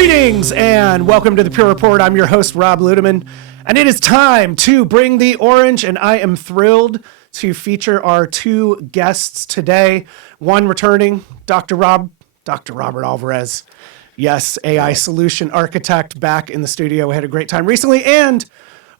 Greetings and welcome to the Pure Report. I'm your host, Rob Ludeman, and it is time to bring the orange, and I am thrilled to feature our two guests today. One returning, Dr. Robert Alvarez. Yes, AI solution architect back in the studio. We had a great time recently, and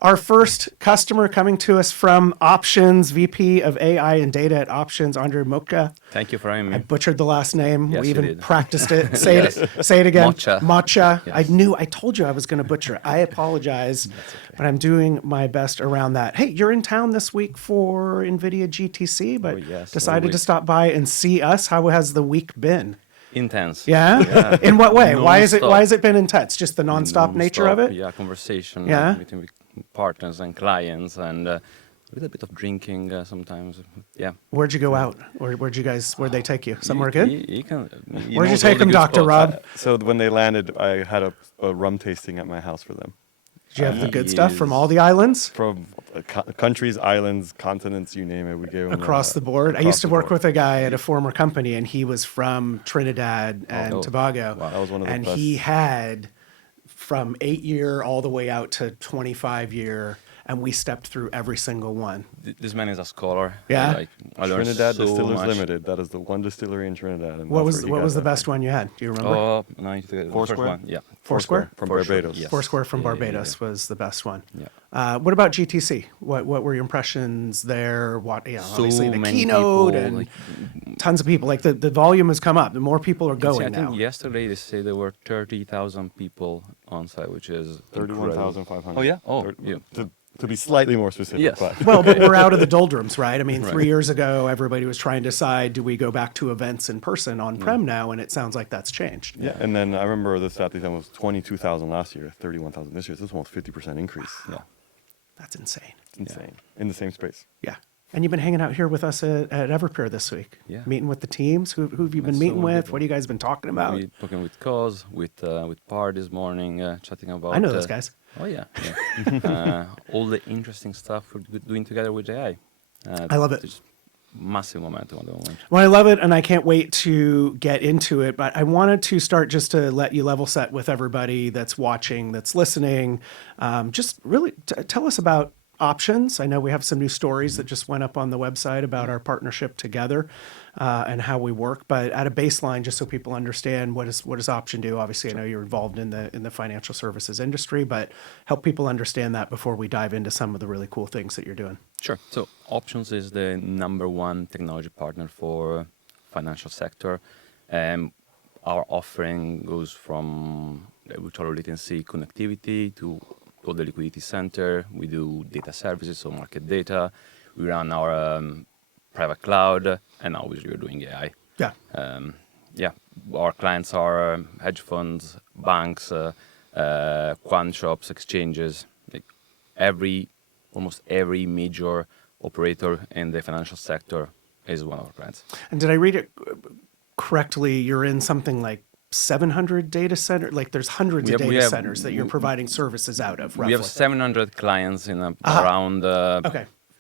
our first customer coming to us from Options, VP of AI and Data at Options, Andrea Moccia. Thank you for having me. I butchered the last name. Yes, we even did. practiced it. Say it again. Moccia. Yes. I told you I was going to butcher it. I apologize, but I'm doing my best around that. Hey, you're in town this week for NVIDIA GTC, but decided to stop by and see us. How has the week been? Intense. Yeah? In what way? Non-stop. Why has it been intense? Just the nonstop nature of it? Yeah, conversation. Yeah? Meeting with partners and clients, and a little bit of drinking sometimes. Yeah. Where'd you go out? Where'd they take you? Somewhere good? Where'd you take take them, Dr. Rob? So when they landed, I had a rum tasting at my house for them. Did you have the good stuff from all the islands? From countries, islands, continents, you name it. We gave them across the board. I used to work with a guy at a former company, and he was from Trinidad and Tobago. Wow, that was one of the and best. he had from 8-year all the way out to 25-year, and we stepped through every single one. This man is a scholar. Yeah. I learned Trinidad so Distillers much. Limited. That is the one distillery in Trinidad. And What was the best one you had? Do you remember? Oh, no, the first one. Yeah. Foursquare? From For sure, Barbados. yes. Foursquare from Yeah, Barbados was the best one. Yeah. What about GTC? What were your impressions there? Obviously the many keynote people, and tons of people. Like the volume has come up. The more people are I going think now. yesterday they say there were 30,000 people on site, which is 31,500. Oh, yeah? Oh, yeah. To be slightly more specific. Yes. But Well, but we're out of the doldrums, right? I mean, Right. 3 years ago, everybody was trying to decide, do we go back to events in person on-prem now? And it sounds like that's changed. yeah, and then I remember the stat they said was 22,000 last year, 31,000 this year. So it's almost 50% increase. Yeah. That's insane. It's insane. In the same space. Yeah. And you've been hanging out here with us at Everpure this week. Yeah. Meeting with the teams. Who have you been Met meeting so many with? people. What have you guys been talking about? We talking with Cause, with Par this morning, chatting about. I know those guys. Oh yeah, all the interesting stuff we're doing together with AI. I love it. There's massive momentum at the moment. Well, I love it, and I can't wait to get into it. But I wanted to start just to let you level set with everybody that's watching, that's listening. Just really tell us about Options. I know we have some new stories that just went up on the website about our partnership together and how we work. But at a baseline, just so people understand, what does Option do? Obviously, I know you're involved in the financial services industry, but help people understand that before we dive into some of the really cool things that you're doing. Sure. So Options is the #1 technology partner for financial sector. Our offering goes from ultra latency connectivity to the liquidity center. We do data services, so market data. We run our private cloud, and obviously we're doing AI. Yeah. Our clients are hedge funds, banks, quant shops, exchanges. Like almost every major operator in the financial sector is one of our clients. And did I read it correctly? You're in something like 700 data centers. Like there's hundreds of data centers that you're providing services out of. Roughly. We have 700 clients in around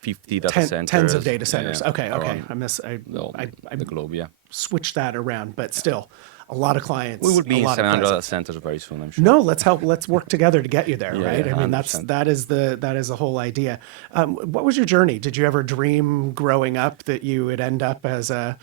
50 data centers. Tens of data centers. Okay. I the globe, yeah. Switch that around, but still, a lot of clients. We will be in 700 data centers very soon, I'm sure. No, let's work together to get you there, right? Yeah, I mean, 100%. that is the whole idea. What was your journey? Did you ever dream growing up that you would end up as a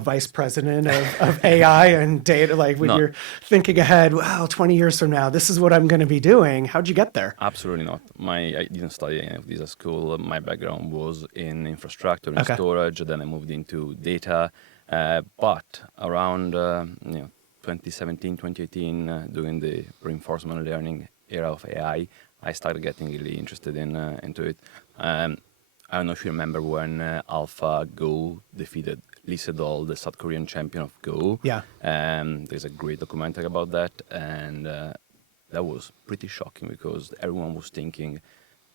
vice president of AI and data? Like when you're thinking ahead, wow, 20 years from now, this is what I'm going to be doing. How'd you get there? Absolutely not. I didn't study any of this at school. My background was in infrastructure and storage. Then I moved into data. But around 2017, 2018, during the reinforcement learning era of AI, I started getting really interested into it. I don't know if you remember when AlphaGo defeated Lee Sedol, the South Korean champion of Go. Yeah. There's a great documentary about that, and that was pretty shocking because everyone was thinking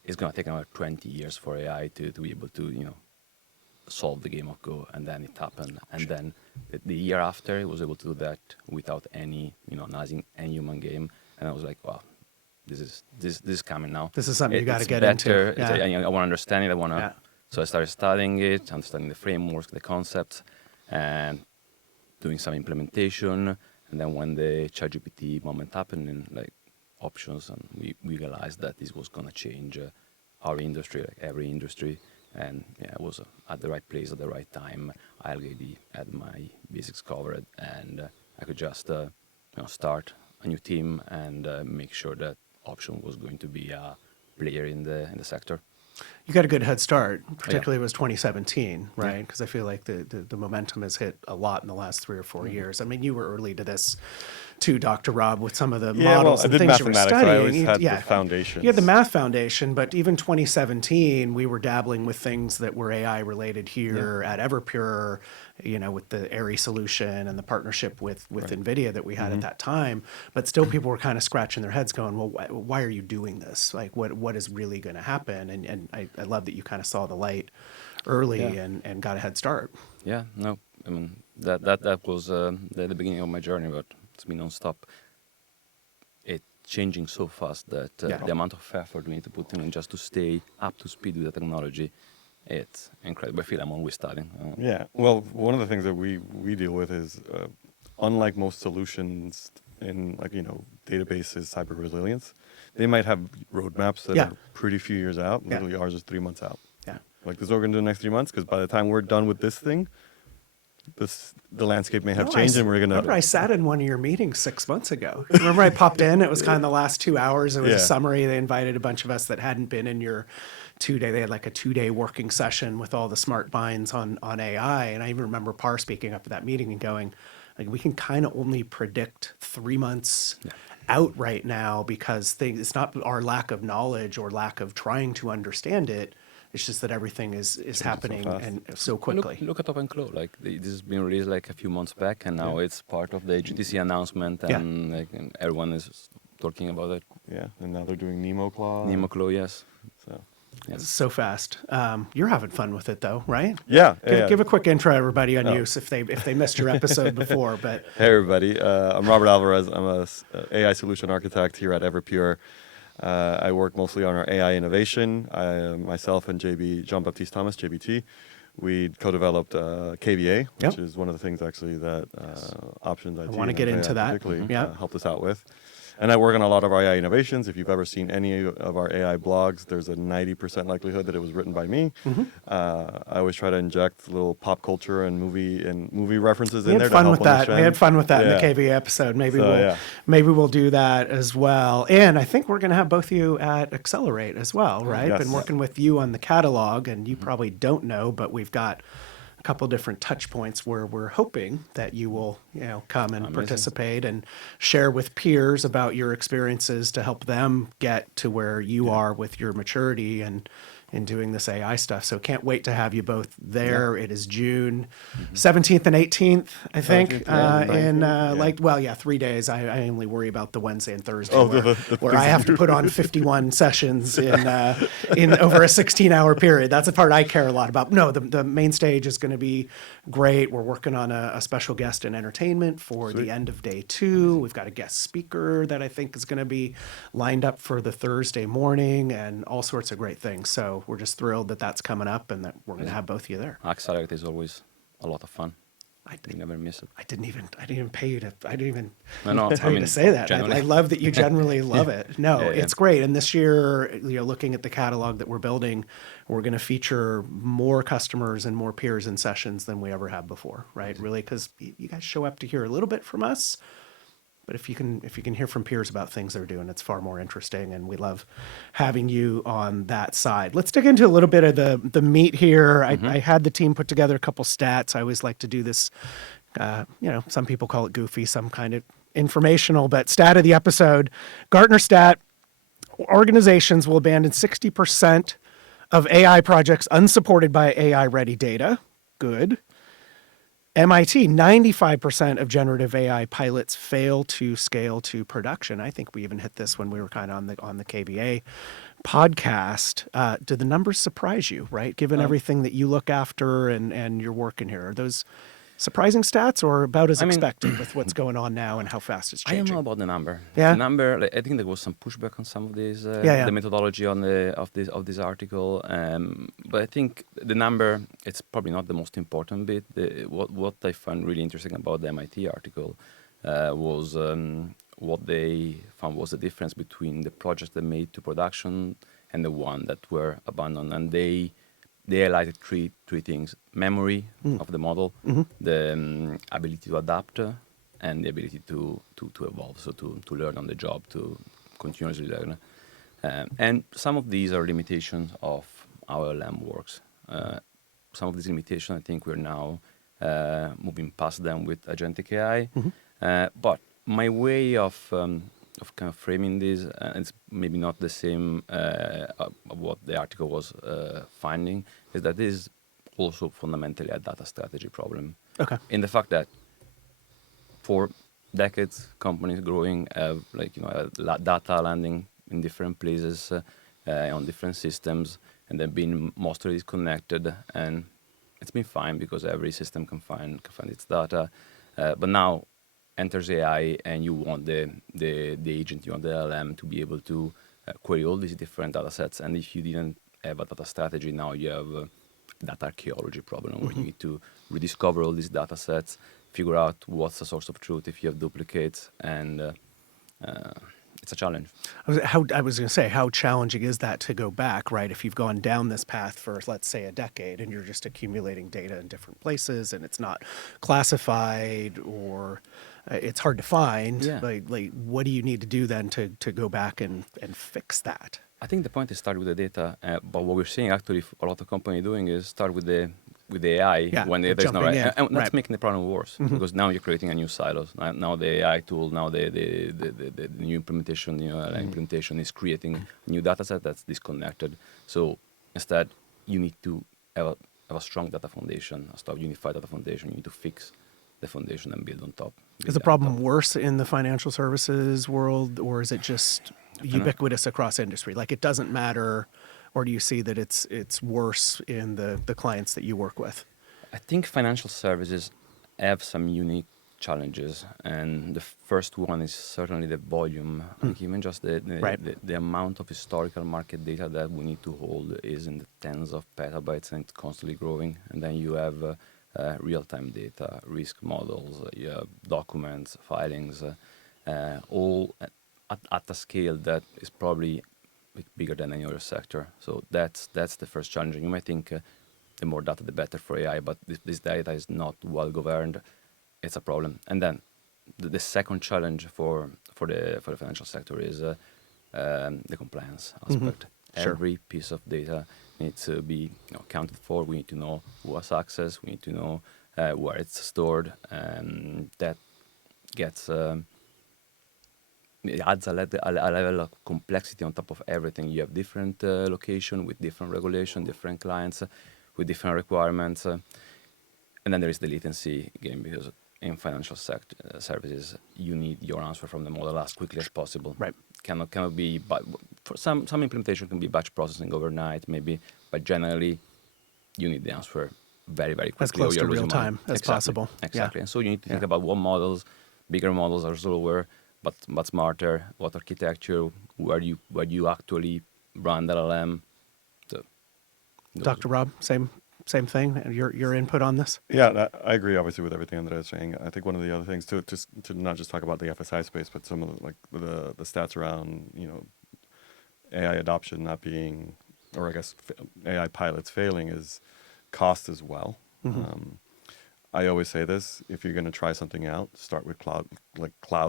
it's going to take another 20 years for AI to be able to, solve the game of Go, and then it happened. And then the year after, it was able to do that without any, analyzing any human game. And I was like, wow, this is coming now. This is something you got to get better. into. Yeah. I want to understand it. So I started studying it, understanding the frameworks, the concepts, and doing some implementation. And then when the ChatGPT moment happened in like options, and we realized that this was going to change our industry, like every industry. And yeah, it was at the right place at the right time. I already had my basics covered, and I could just start a new team and make sure that option was going to be a player in the sector. You got a good head start, Yeah. particularly it was 2017, Yeah. right? Because I feel like the momentum has hit a lot in the last 3 or 4 years. I mean, you were early to this too, Dr. Rob, with some of the models I and did things you were mathematics. So I studying. always had Yeah, the foundations. you had the math foundation, but even 2017, we were dabbling with things that were AI related here at Everpure, with the AIRI solution and the partnership with NVIDIA that we had at that time. But still, people were kind of scratching their heads going, well, why are you doing this? Like, what is really going to happen? And I love that you kind of saw the light early and got a head start. Yeah, no, I mean, that was the beginning of my journey, but it's been non-stop. It's changing so fast that the amount of effort we need to put in just to stay up to speed with the technology, it's incredible. I feel I'm always studying. Yeah. Well, one of the things that we deal with is, unlike most solutions in databases, cyber resilience, they might have roadmaps that are pretty few years out. Literally, ours is 3 months out. Yeah. Like, this is what we're going to do in the next 3 months, because by the time we're done with this thing, the landscape may have changed, and we're going to... Remember, I sat in one of your meetings 6 months ago. Remember, I popped in. It was kind of the last 2 hours. It was a summary. They invited a bunch of us that hadn't been in your 2-day. They had like a 2-day working session with all the smart binds on AI. And I even remember Par speaking up at that meeting and going, like, we can kind of only predict 3 months out right now, because it's not our lack of knowledge or lack of trying to understand it. It's just that everything is happening and so quickly. Look at OpenClaw. Like, this has been released like a few months back, and now it's part of the GTC announcement, and and everyone is talking about it. Yeah, and now they're doing NemoClaw. NemoClaw, yes. So... Yes. So fast. You're having fun with it though, right? Yeah. Give a quick intro, everybody, on you, if they missed your episode before. But hey, everybody. I'm Robert Alvarez. I'm a AI solution architect here at Everpure. I work mostly on our AI innovation. Myself and Jean-Baptiste Thomas, JBT, we co-developed KVA, which is one of the things actually that Options IT I want to get into that. particularly helped us out with. And I work on a lot of our AI innovations. If you've ever seen any of our AI blogs, there's a 90% likelihood that it was written by me. I always try to inject little pop culture and movie references in there to help understand. We had fun with that in the KVA episode. Maybe we'll do that as well. And I think we're going to have both of you at Accelerate as well, right? Yes. Been working with you on the catalog, and you probably don't know, but we've got a couple different touch points where we're hoping that you will, come and participate and share with peers about your experiences to help them get to where you are with your maturity and in doing this AI stuff. So can't wait to have you both there. It is June 17th and 18th, I think, in 3 days. I only worry about the Wednesday and Thursday where I have to put on 51 sessions in over a 16-hour period. That's the part I care a lot about. No, the main stage is going to be great. We're working on a special guest in entertainment for the end of day 2. We've got a guest speaker that I think is going to be lined up for the Thursday morning, and all sorts of great things. So we're just thrilled that that's coming up and that we're going to have both of you there. Accelerate is always a lot of fun. You never miss it. I didn't even pay you to. I didn't even tell you to say that. I love that you generally love it. No, it's great. And this year, looking at the catalog that we're building, we're going to feature more customers and more peers in sessions than we ever have before. Right? Really, because you guys show up to hear a little bit from us. But if you can hear from peers about things they're doing, it's far more interesting, and we love having you on that side. Let's dig into a little bit of the meat here. I had the team put together a couple stats. I always like to do this. Some people call it goofy, some kind of informational, but stat of the episode: Gartner stat: organizations will abandon 60% of AI projects unsupported by AI-ready data. Good. MIT, 95% of generative AI pilots fail to scale to production. I think we even hit this when we were kind of on the KVA podcast. Do the numbers surprise you, right? Given everything that you look after and you're working here, are those surprising stats or about as expected with what's going on now and how fast it's changing? I don't know about the number. Yeah? The number, I think there was some pushback on some of these, the methodology of this article. But I think the number, it's probably not the most important bit. What I find really interesting about the MIT article was what they found was the difference between the projects they made to production and the one that were abandoned. And they highlighted three things: memory of the model, the ability to adapt, and the ability to evolve, so to learn on the job, to continuously learn. And some of these are limitations of how LLM works. Some of these limitations, I think we're now moving past them with agentic AI. But my way of kind of framing this, it's maybe not the same of what the article was finding, is that this is also fundamentally a data strategy problem. Okay. In the fact that for decades, companies growing have data landing in different places on different systems, and then being mostly disconnected. And it's been fine because every system can find its data. But now enters AI, and you want the agent, you want the LLM to be able to query all these different data sets. And if you didn't have a data strategy, now you have a data archaeology problem where you need to rediscover all these data sets, figure out what's the source of truth if you have duplicates, and it's a challenge. I was going to say, how challenging is that to go back, right? If you've gone down this path for, let's say, a decade, and you're just accumulating data in different places, and it's not classified, or it's hard to find. Yeah. Like, what do you need to do then to go back and fix that? I think the point is start with the data, but what we're seeing actually a lot of companies doing is start with the AI when there's no jumping in. and that's Right. making the problem worse because now you're creating a new silos. Now the AI tool, now the new implementation, implementation is creating a new data set that's disconnected. So instead, you need to have a strong data foundation, a strong unified data foundation. You need to fix the foundation and build on top. Is the problem worse in the financial services world, or is it just ubiquitous across industry? Like, it doesn't matter, or do you see that it's worse in the clients that you work with? I think financial services have some unique challenges, and the first one is certainly the volume. Like even just the amount of historical market data that we need to hold is in the tens of petabytes, and it's constantly growing. And then you have real-time data, risk models, you have documents, filings, all at a scale that is probably bigger than any other sector. So that's the first challenge. And you might think the more data, the better for AI, but this data is not well governed. It's a problem. And then the second challenge for the financial sector is the compliance aspect. Sure. Every piece of data needs to be accounted for. We need to know who has access. We need to know where it's stored, and that gets it adds a level of complexity on top of everything. You have different location with different regulation, different clients with different requirements, and then there is the latency game, because in financial services, you need your answer from the model as quickly as possible. Right. Cannot be, but for some implementation can be batch processing overnight, maybe, but generally, you need the answer very, very quickly. As close or to you're real losing money. time as possible. Exactly. Yeah. And so you need to think about what models, bigger models are slower, but smarter. What architecture? Where you actually run the LLM? So, Dr. Rob, same thing. Your input on this? Yeah, I agree obviously with everything Andrea is saying. I think one of the other things to not just talk about the FSI space, but some of the stats around AI adoption not being, or I guess AI pilots failing, is cost as well. I always say this: if you're going to try something out, start with cloud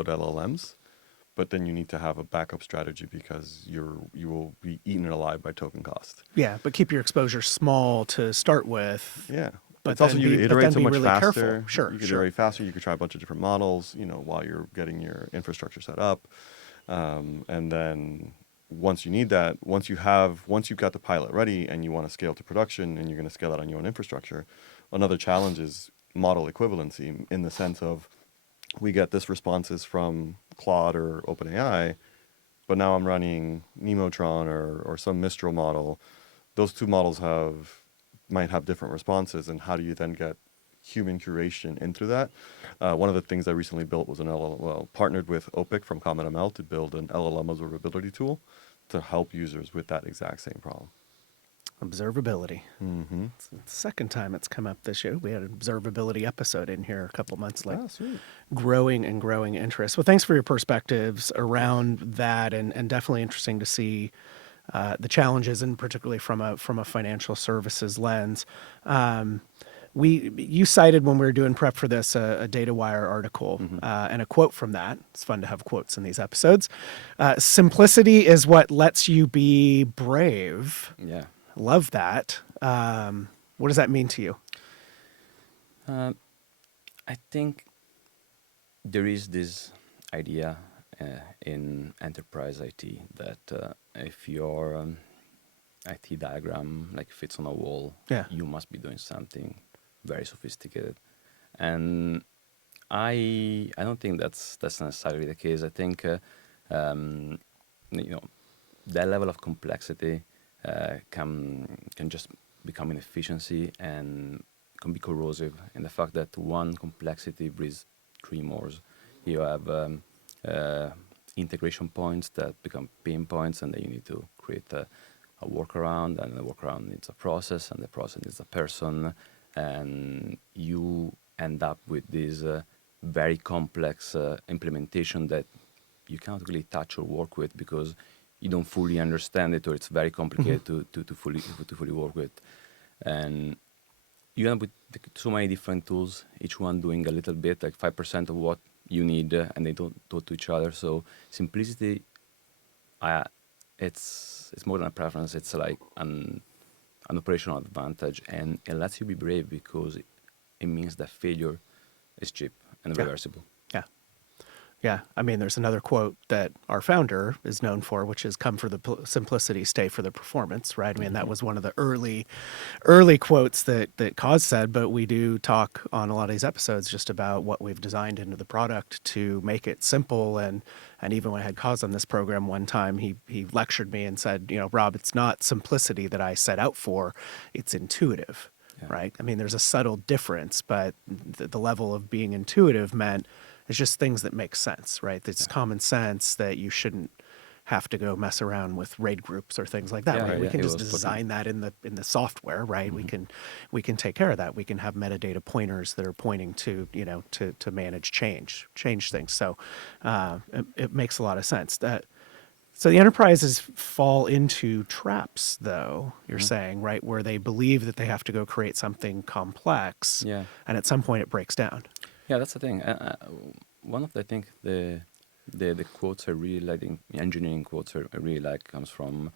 LLMs, but then you need to have a backup strategy because you will be eaten alive by token cost. Yeah, but keep your exposure small to start with. Yeah. But It's also then you be- but iterate then so be much really faster. careful. Sure, You could sure. iterate faster. You could try a bunch of different models, while you're getting your infrastructure set up. And then once you've got the pilot ready and you want to scale to production and you're going to scale that on your own infrastructure, another challenge is model equivalency, in the sense of, we get this responses from Claude or OpenAI, but now I'm running Nemotron or some Mistral model. Those two models might have different responses, and how do you then get human curation into that? One of the things I recently built was partnered with OPIC from CommonML to build an LLM observability tool to help users with that exact same problem. Observability. Mm-hmm. It's the second time it's come up this year. We had an observability episode in here a couple months late. Ah, sweet. Growing and growing interest. Well, thanks for your perspectives around that, and definitely interesting to see the challenges, and particularly from a financial services lens. You cited when we were doing prep for this a DataWire article and a quote from that. It's fun to have quotes in these episodes. Simplicity is what lets you be brave. Yeah. Love that. What does that mean to you? I think there is this idea in enterprise IT that if your IT diagram like fits on a wall, Yeah. you must be doing something very sophisticated. And I don't think that's necessarily the case. I think you know, that level of complexity can just become inefficiency and can be corrosive in the fact that one complexity breeds three more. You have integration points that become pain points, and then you need to create a workaround, and the workaround needs a process, and the process needs a person, and you end up with this very complex implementation that you cannot really touch or work with because you don't fully understand it, or it's very complicated to fully work with. And you end up with so many different tools, each one doing a little bit, like 5% of what you need, and they don't talk to each other. So simplicity, it's more than a preference. It's like an operational advantage, and it lets you be brave because it means that failure is cheap and reversible. Yeah. Yeah. I mean, there's another quote that our founder is known for, which is come for the simplicity, stay for the performance, right? I mean, that was one of the early quotes that Kaz said, but we do talk on a lot of these episodes just about what we've designed into the product to make it simple. And even when I had Kaz on this program one time, he lectured me and said, Rob, it's not simplicity that I set out for, it's intuitive. Yeah. Right? I mean, there's a subtle difference, but the level of being intuitive meant it's just things that make sense, right? It's common sense that you shouldn't have to go mess around with RAID groups or things like that, right? We can just design that in the software, right? Mm-hmm. We can take care of that. We can have metadata pointers that are pointing to, to manage change things. So it makes a lot of sense. So the enterprises fall into traps, though, you're saying, right, where they believe that they have to go create something complex, and at some point it breaks down. Yeah, that's the thing. One of the, I think, the quotes I really like, the engineering quotes I really like, comes from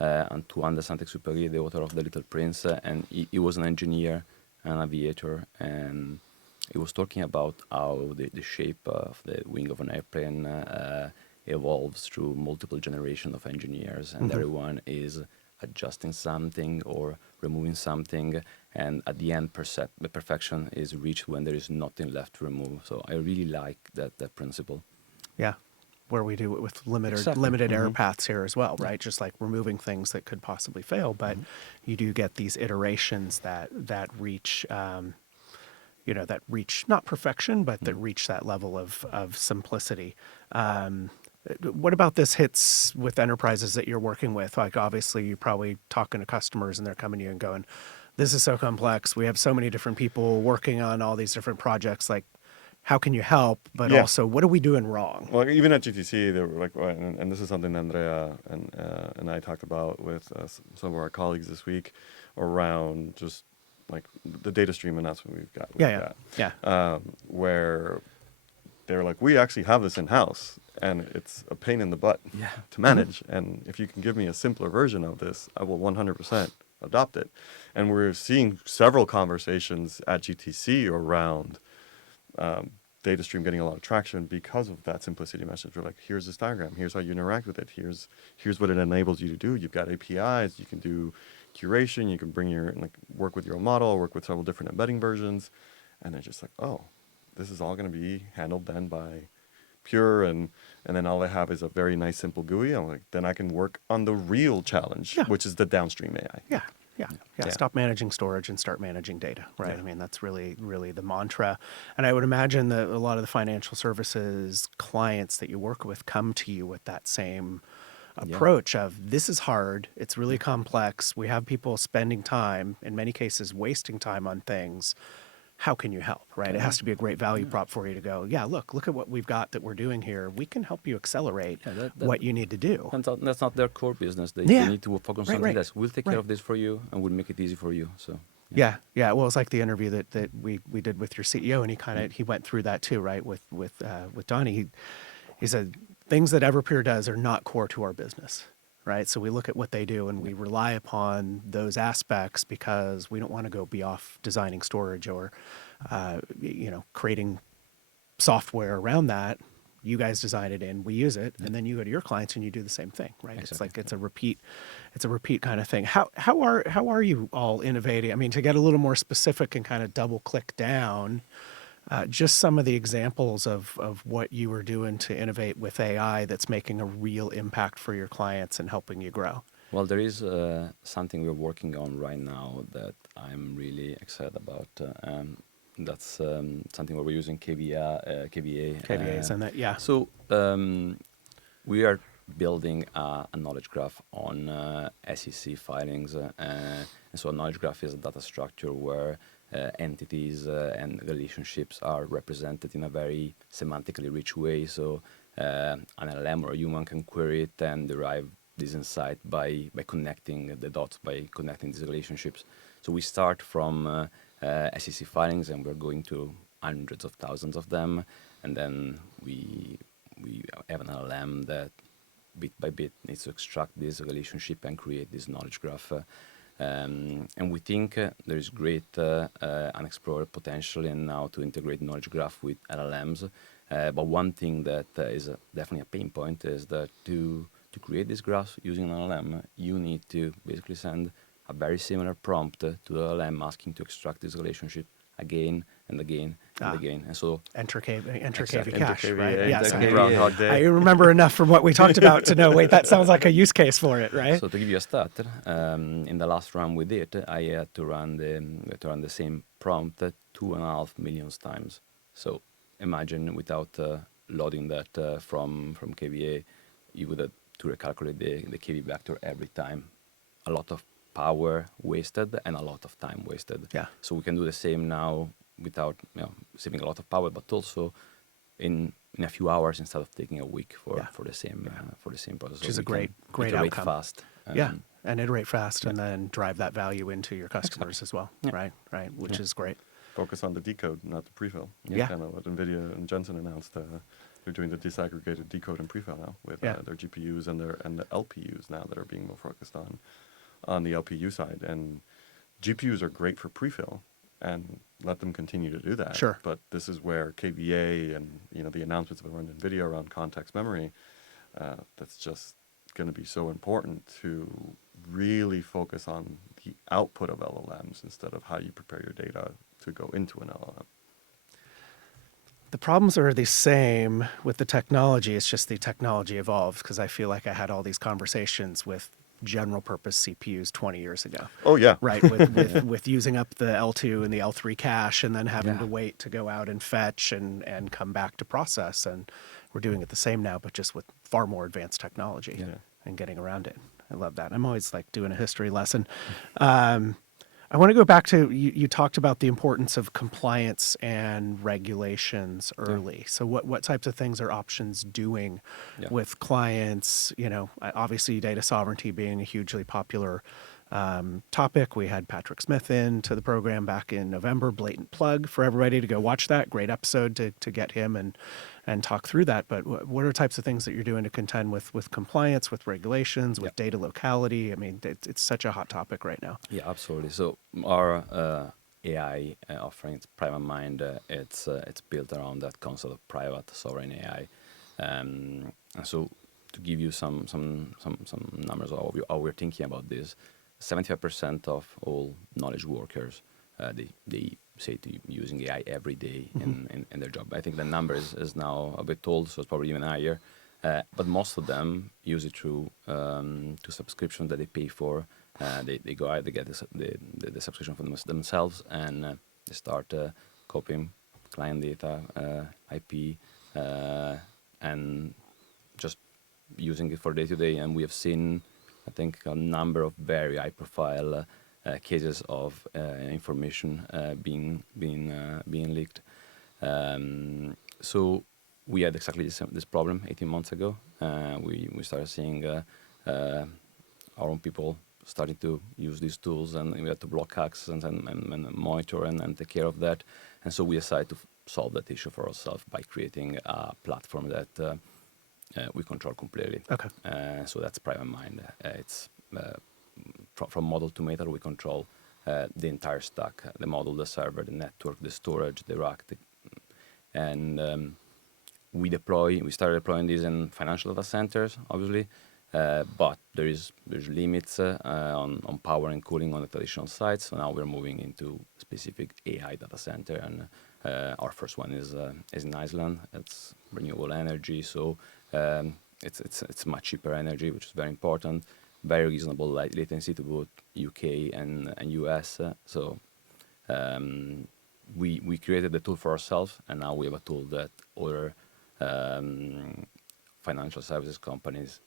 Antoine de Saint-Exupéry, the author of The Little Prince, and he was an engineer, an aviator, and he was talking about how the shape of the wing of an airplane evolves through multiple generations of engineers, and everyone is adjusting something or removing something, and at the end the perfection is reached when there is nothing left to remove. So I really like that principle. Yeah, where we do it with limited error paths here as well, right? Just like removing things that could possibly fail, but you do get these iterations that reach that reach not perfection, but that reach that level of simplicity. What about this hits with enterprises that you're working with? Like, obviously, you're probably talking to customers and they're coming to you and going, this is so complex. We have so many different people working on all these different projects. Like, how can you help? But also, what are we doing wrong? Well, even at GTC, they were like, and this is something Andrea and I talked about with some of our colleagues this week around just like the data stream announcement we've got. Where they were like, we actually have this in-house, and it's a pain in the butt to manage. And if you can give me a simpler version of this, I will 100% adopt it. And we're seeing several conversations at GTC around data stream getting a lot of traction because of that simplicity message. We're like, here's this diagram, here's how you interact with it, here's what it enables you to do. You've got APIs, you can do curation, you can bring your work with your own model, work with several different embedding versions, and they're just like, oh, this is all going to be handled then by Pure, and then all I have is a very nice simple GUI. I'm like, then I can work on the real challenge, which is the downstream AI. Yeah. Stop managing storage and start managing data, right? I mean, that's really, really the mantra. And I would imagine that a lot of the financial services clients that you work with come to you with that same approach of this is hard, it's really complex, we have people spending time, in many cases wasting time on things. How can you help, right? It has to be a great value prop for you to go, yeah, look at what we've got that we're doing here. We can help you accelerate what you need to do. That's not their core business. They Yeah. need to focus on Right, something right. else. We'll take Right. care of this for you, and we'll make it easy for you. So Yeah. Well, it was like the interview that we did with your CEO, and he went through that too, right? With Donnie, he said things that Everpure does are not core to our business, right? So we look at what they do and we rely upon those aspects because we don't want to go be off designing storage or, creating software around that. You guys design it in, we use it, and then you go to your clients and you do the same thing, right? It's like it's a repeat kind of thing. How are you all innovating? I mean, to get a little more specific and kind of double click down, just some of the examples of what you are doing to innovate with AI that's making a real impact for your clients and helping you grow. well, there is something we're working on right now that I'm really excited about. That's something where we're using KVA. KVAs and that, yeah. So we are building a knowledge graph on SEC filings. And so a knowledge graph is a data structure where entities and relationships are represented in a very semantically rich way. So an LLM or a human can query it and derive this insight by connecting the dots, by connecting these relationships. So we start from SEC filings, and we're going to hundreds of thousands of them, and then we have an LLM that bit by bit needs to extract this relationship and create this knowledge graph. And we think there is great unexplored potential in now to integrate knowledge graph with LLMs. But one thing that is definitely a pain point is that to create this graph using an LLM, you need to basically send a very similar prompt to the LLM asking to extract this relationship again and again and again. And so Enter KV Exactly. cache, Enter right? KVA, Yes, enter I, Groundhog Day. I remember enough from what we talked about to know, wait, that sounds like a use case for it, right? So to give you a stat, in the last run we did, I had to run the same prompt 2.5 million times. So imagine without loading that from KVA, you would have to recalculate the KV vector every time. A lot of power wasted and a lot of time wasted. Yeah. So we can do the same now without saving a lot of power, but also in a few hours instead of taking a week for the same process. Which is So a we can great iterate outcome. fast. Yeah, and iterate fast and then drive that value into your customers as well, right? Which is great. Focus on the decode, not the prefill. Yeah. Kind of what NVIDIA and Jensen announced. They're doing the disaggregated decode and prefill now with their GPUs and the LPUs now that are being more focused on the LPU side. And GPUs are great for prefill, and let them continue to do that. Sure. But this is where KVA and the announcements around NVIDIA around context memory, that's just going to be so important to really focus on the output of LLMs instead of how you prepare your data to go into an LLM. The problems are the same with the technology. It's just the technology evolves because I feel like I had all these conversations with general purpose CPUs 20 years ago. Oh, yeah. Right, with using up the L2 and the L3 cache and then having to wait to go out and fetch and come back to process. And we're doing it the same now, but just with far more advanced technology and getting around it. I love that. I'm always like doing a history lesson. I want to go back to, you talked about the importance of compliance and regulations early. So what types of things are options doing with clients? Obviously data sovereignty being a hugely popular topic. We had Patrick Smith in to the program back in November. Blatant plug for everybody to go watch that. Great episode to get him and talk through that. But what are types of things that you're doing to contend with compliance, with regulations, with data locality? I mean, it's such a hot topic right now. Yeah, absolutely. So our AI offering, it's Private Mind. It's built around that concept of private sovereign AI. And so to give you some numbers of how we're thinking about this, 75% of all knowledge workers, they say to using AI every day in their job. I think the number is now a bit old, so it's probably even higher. But most of them use it through subscriptions that they pay for. They go out, they get the subscription for themselves, and they start copying client data, IP, and just using it for day-to-day, and we have seen, I think, a number of very high-profile cases of information being leaked. So we had exactly this problem 18 months ago. We started seeing our own people starting to use these tools, and we had to block access and monitor and take care of that. And so we decided to solve that issue for ourselves by creating a platform that we control completely. Okay. So that's Private Mind. It's from model to metal, we control the entire stack: the model, the server, the network, the storage, the rack, and we started deploying these in financial data centers, obviously, but there's limits on power and cooling on the traditional sites. So now we're moving into specific AI data center, and our first one is in Iceland. It's renewable energy, so it's much cheaper energy, which is very important. Very reasonable latency to both UK and US. So we created the tool for ourselves, and now we have a tool that other financial services companies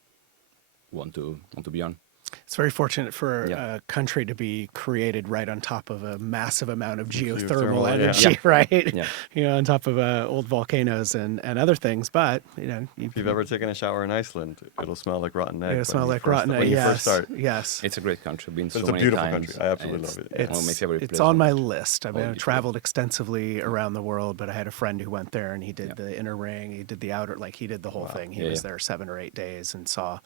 want to be on. It's very fortunate for Yeah. a country to be created right on top of a massive amount of geothermal Geothermal, energy, yeah. right? Yeah. You know, on top of old volcanoes and other things. But, you know, If you've ever taken a shower in Iceland, it'll smell like rotten egg. it'll smell like rotten when you yes, first start. Yes. It's a great country. Been But so it's a many beautiful times. country. I absolutely love it. One of my favorite It's places on my country. list. I mean, I've Beautiful. traveled extensively around the world, but I had a friend who went there and he did Yeah. the inner ring, he did the outer, like he did the whole thing. He Yeah, was yeah. there 7 or 8 days and saw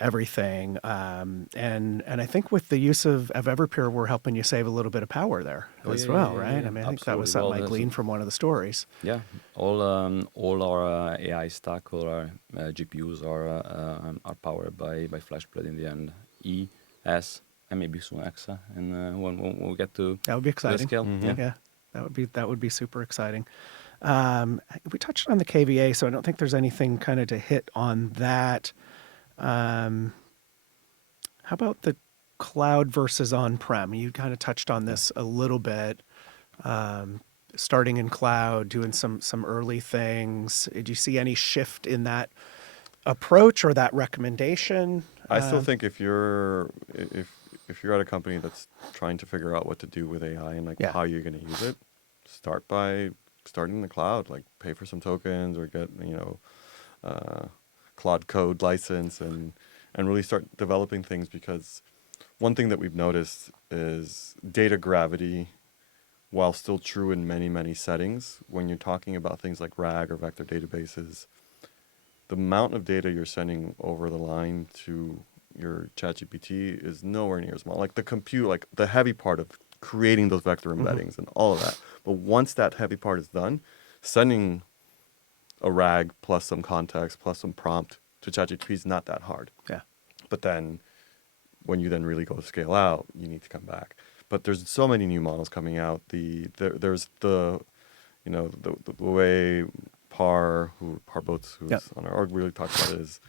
everything. And I think with the use of Everpure, we're helping you save a little bit of power there as well, right? I mean, I think that was Absolutely. something I Well, gleaned from one of the stories. Yeah, all our AI stack, all our GPUs are powered by FlashBlade in the end. E, S, and maybe soon X, and when we get to That would be the exciting. scale. Mhm. Yeah, that would be super exciting. We touched on the KVA, so I don't think there's anything kind of to hit on that. How about the cloud versus on-prem? You kind of touched on this a little bit. Starting in cloud, doing some early things. Did you see any shift in that approach or that recommendation? I still think if you're at a company that's trying to figure out what to do with AI and like Yeah. how you're going to use it, start by starting in the cloud. Like pay for some tokens or get Cloud Code license and really start developing things, because one thing that we've noticed is data gravity, while still true in many settings, when you're talking about things like RAG or vector databases, the amount of data you're sending over the line to your ChatGPT is nowhere near as small. Like the compute, like the heavy part of creating those vector embeddings and all of that. But once that heavy part is done, sending a RAG plus some context plus some prompt to ChatGPT is not that hard. Yeah. But then when you then really go to scale out, you need to come back. But there's so many new models coming out. There's the way Par Boats, who's Yep. on our org, really talks about it is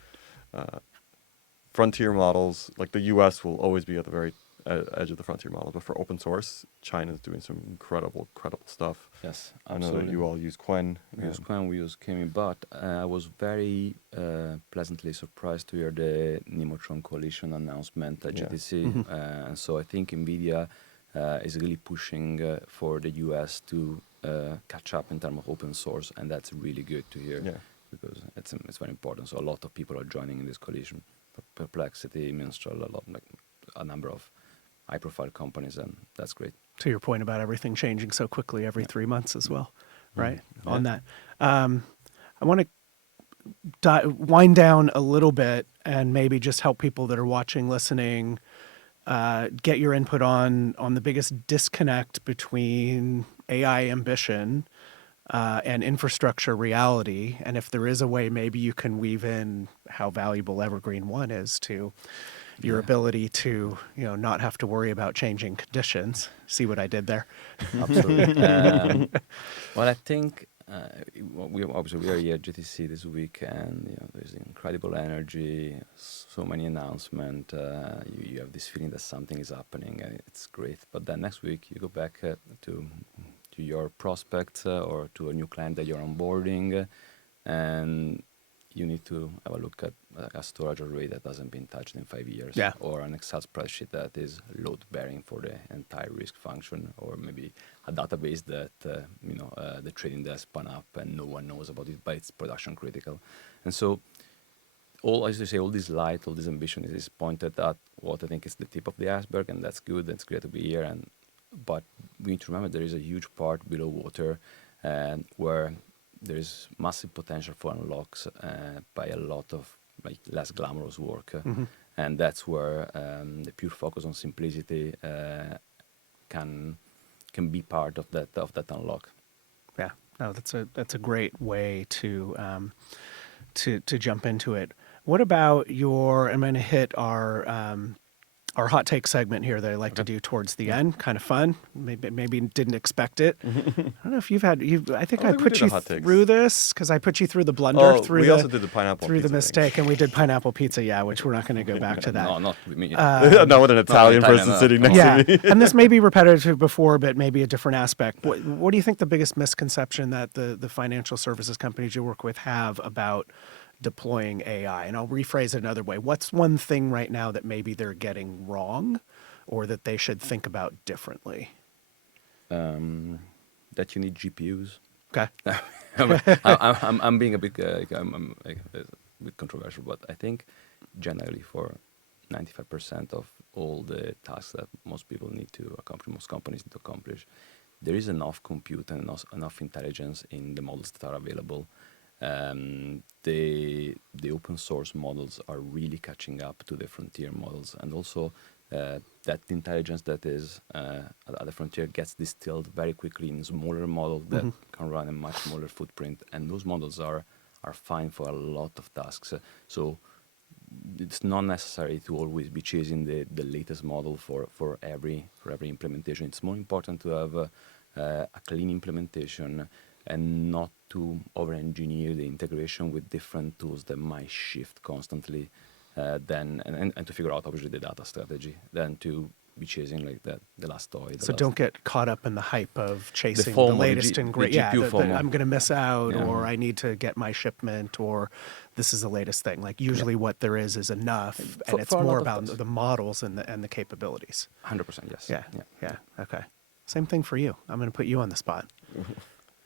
frontier models. Like the U.S. will always be at the very edge of the frontier models, but for open source, China's doing some incredible stuff. Yes, I know absolutely. that you all use Qwen. We use Qwen, we use Kimi, but I was very pleasantly surprised to hear the Nemotron Coalition announcement at Yeah. GTC. And so I think NVIDIA is really pushing for the US to catch up in terms of open source, and that's really good to hear, Yeah. because it's very important. So a lot of people are joining in this coalition. Perplexity, Minstrel, a number of high-profile companies, and that's great. To your point about everything changing so quickly every 3 months as well, right? Yeah. On that. I want to wind down a little bit and maybe just help people that are watching, listening, get your input on the biggest disconnect between AI ambition and infrastructure reality. And if there is a way, maybe you can weave in how valuable Evergreen One is to your ability to, not have to worry about changing conditions. See what I did there? Absolutely. Well, I think we are here at GTC this week, and there's incredible energy, so many announcements. You have this feeling that something is happening, and it's great. But then next week you go back to your prospect or to a new client that you're onboarding, and you need to have a look at a storage array that hasn't been touched in 5 years, Yeah. or an Excel spreadsheet that is load-bearing for the entire risk function, or maybe a database that the trading desk spun up and no one knows about it, but it's production critical. And so, all this light, all this ambition is pointed at what I think is the tip of the iceberg, and that's good. That's great to be here. But we need to remember there is a huge part below water, where there is massive potential for unlocks by a lot of less glamorous work, and that's where the pure focus on simplicity can be part of that unlock. Yeah, no, that's a great way to jump into it. What about I'm going to hit our hot take segment here that I like to do towards the end. Kind of fun. Maybe didn't expect it. I don't know if I think I put you through this because I put you through the blender. We also did the pineapple through pizza the mistake, thing. and we did pineapple pizza. Yeah, which we're not going to go back to that. No, not with me. Not with an Italian person sitting next to me. And this may be repetitive before, but maybe a different aspect. What do you think the biggest misconception that the financial services companies you work with have about deploying AI? And I'll rephrase it another way. What's one thing right now that maybe they're getting wrong or that they should think about differently? That you need GPUs. Okay. I'm being a bit controversial, but I think generally for 95% of all the tasks that most people need to accomplish, most companies need to accomplish, there is enough compute and enough intelligence in the models that are available. The open source models are really catching up to the frontier models, and also that intelligence that is at the frontier gets distilled very quickly in smaller models that can run a much smaller footprint, and those models are fine for a lot of tasks. So it's not necessary to always be chasing the latest model for every implementation. It's more important to have a clean implementation and not to over-engineer the integration with different tools that might shift constantly, and to figure out obviously the data strategy, than to be chasing like the last toy. So don't get caught up in the hype of chasing the FOMO, latest and great. GPU FOMO. I'm going to miss out, Yeah. or I need to get my shipment, or this is the latest thing. Like usually, what there is enough, and it's for a more lot of about tasks. the models and the capabilities. 100%, yes. Yeah. Okay. Same thing for you. I'm going to put you on the spot.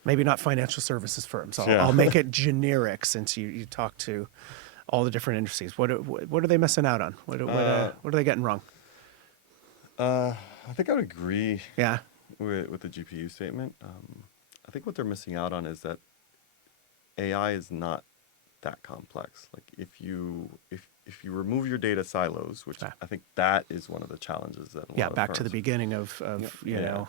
Maybe not financial services firms. I'll make it generic since you talk to all the different industries. What are they missing out on? What are they getting wrong? I think I would agree Yeah. with the GPU statement. I think what they're missing out on is that AI is not that complex. Like if you remove your data silos, which I think that is one of the challenges that a lot of Back to firms the beginning of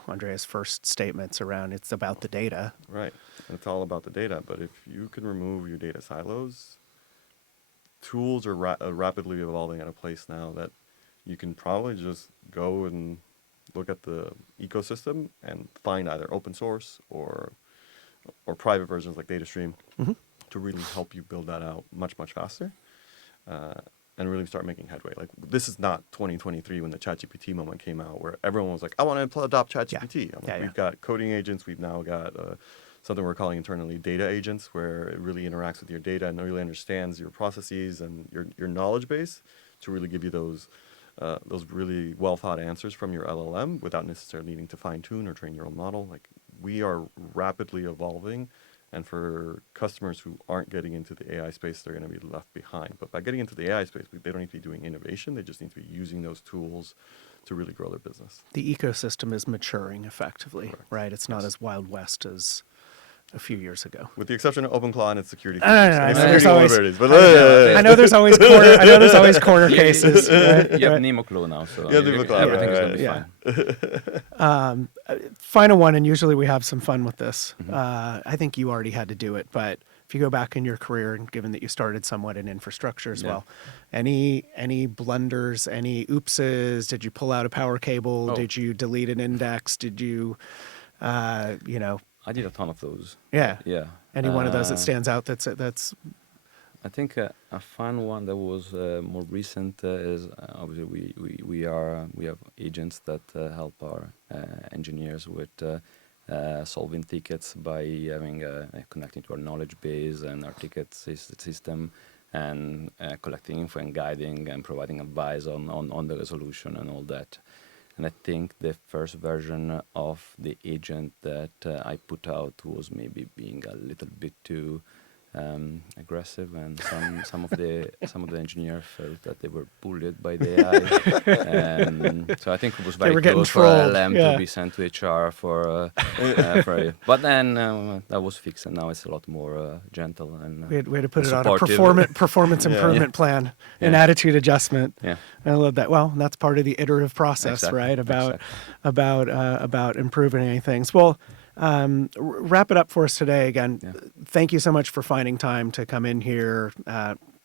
Andrea's first statements around it's about the data. Right. And it's all about the data. But if you can remove your data silos, tools are rapidly evolving at a place now that you can probably just go and look at the ecosystem and find either open source or private versions like DataStream to really help you build that out much, much faster. And really start making headway. Like this is not 2023 when the ChatGPT moment came out, where everyone was like, "I want to adopt ChatGPT." We've got coding agents. We've now got something we're calling internally data agents, where it really interacts with your data and really understands your processes and your knowledge base to really give you those really well thought answers from your LLM without necessarily needing to fine tune or train your own model. Like we are rapidly evolving. And for customers who aren't getting into the AI space, they're going to be left behind. But by getting into the AI space, they don't need to be doing innovation. They just need to be using those tools to really grow their business. The ecosystem is maturing effectively, Correct. right? It's not as Wild West as a few years ago. With the exception of OpenClaw and its security features. I know there's always corner cases. Right? You have NemoClaw now, so everything is going to be fine. Final one, and usually we have some fun with this. I think you already had to do it, but if you go back in your career, and given that you started somewhat in infrastructure as well, any blunders, any oopses? Did you pull out a power cable? Oh. Did you delete an index? Did you, I did a ton of those. Yeah. Yeah. Any one of those that stands out? That's. I think a fun one that was more recent is obviously we have agents that help our engineers with solving tickets by having connecting to our knowledge base and our ticket system, and collecting info and guiding and providing advice on the resolution and all that. And I think the first version of the agent that I put out was maybe being a little bit too aggressive, and some of the engineers felt that they were bullied by the AI. So I think it was very close for LM to be sent to HR for but then that was fixed, and now it's a lot more gentle and we had to put it on supportive. a performance improvement plan, an attitude adjustment. Yeah, I love that. Well, that's part of the iterative process, exactly. right? About improving things. Well, wrap it up for us today. Again, thank you so much for finding time to come in here.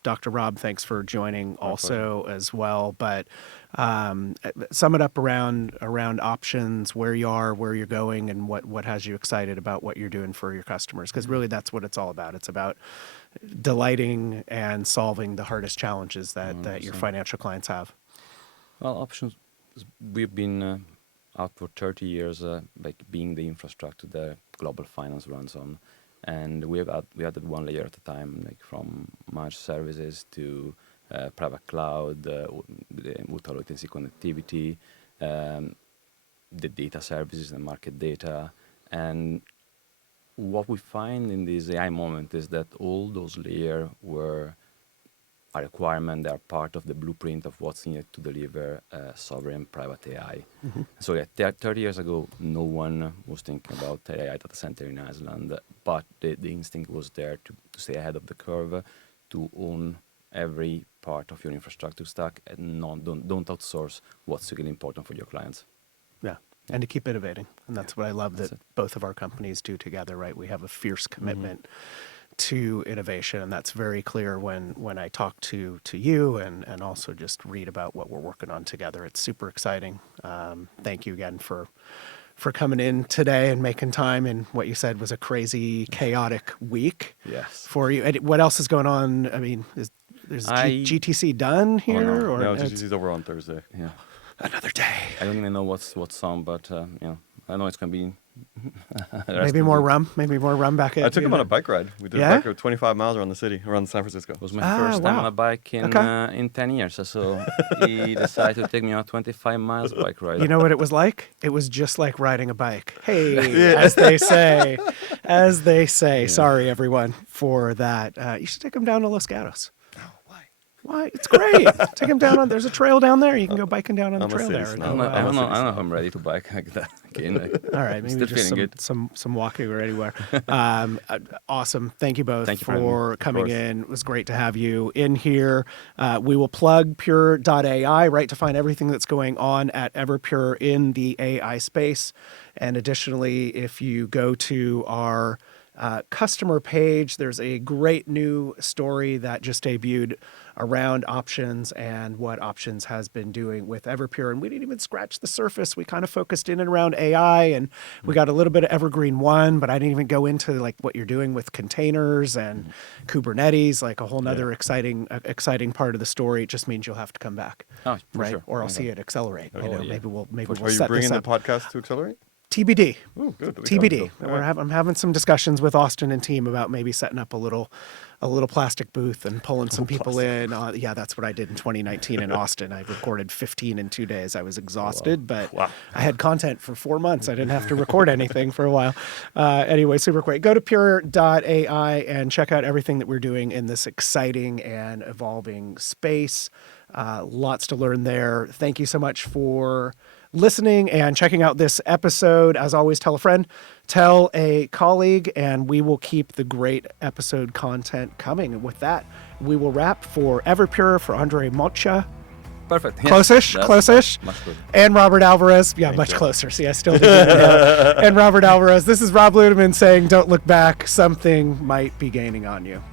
Dr. Rob, thanks for joining also as well. But sum it up around options, where you are, where you're going, and what has you excited about what you're doing for your customers. Because really that's what it's all about. It's about delighting and solving the hardest challenges that your financial clients have. Well, options, we've been out for 30 years, like being the infrastructure that global finance runs on, and we added one layer at a time, like from managed services to private cloud, the ultra low latency connectivity, the data services and market data. And what we find in this AI moment is that all those layers were a requirement. They are part of the blueprint of what's needed to deliver sovereign private AI. Mm-hmm. So 30 years ago, no one was thinking about AI data center in Iceland, but the instinct was there to stay ahead of the curve, to own every part of your infrastructure stack, and don't outsource what's really important for your clients. Yeah. And to keep innovating. And that's what I love that both of our companies do together, right? We have a fierce commitment to innovation, and that's very clear when I talk to you and also just read about what we're working on together. It's super exciting. Thank you again for coming in today and making time in what you said was a crazy, chaotic week for you. And what else is going on? I mean, is GTC done here? No, GTC's over on Thursday. Yeah. Another day. I don't even know what's on, but I know it's going to be maybe more rum back at. I took him on a bike ride. We did a bike ride 25 miles around the city, around San Francisco. It was my first time on a bike in 10 years. So he decided to take me on a 25 miles bike ride. You know what it was like? It was just like riding a bike. Hey, as they say. Yeah. Sorry, everyone, for that. You should take him down to Los Gatos. Why? It's great. Take him down there's a trail down there. You can go biking down on the trail there. I don't know if I'm ready to bike like that again. All right, maybe just some walking or anywhere. Awesome. Thank you both for coming in. It was great to have you in here. We will plug pure.ai, right, to find everything that's going on at Everpure in the AI space. And additionally, if you go to our customer page, there's a great new story that just debuted around options and what options has been doing with Everpure. And we didn't even scratch the surface. We kind of focused in and around AI, and we got a little bit of Evergreen One, but I didn't even go into like what you're doing with containers and Kubernetes, like a whole nother exciting part of the story. It just means you'll have to come back, right? Sure. Or I'll see it accelerate. Maybe we'll Are you bringing the podcast to accelerate? TBD. Ooh, good. TBD. I'm having some discussions with Austin and team about maybe setting up a little plastic booth and pulling some people in. That's what I did in 2019 in Austin. I recorded 15 in 2 days. I was exhausted, but I had content for 4 months. I didn't have to record anything for a while. Anyway, super great. Go to pure.ai and check out everything that we're doing in this exciting and evolving space. Lots to learn there. Thank you so much for listening and checking out this episode. As always, tell a friend, tell a colleague, and we will keep the great episode content coming. And with that, we will wrap for Everpure, for Andrea Moccia. Perfect. Close-ish. Much good. And Robert Alvarez. Yeah, much closer. See, I still did it. And Robert Alvarez. This is Rob Ludeman saying, don't look back. Something might be gaining on you.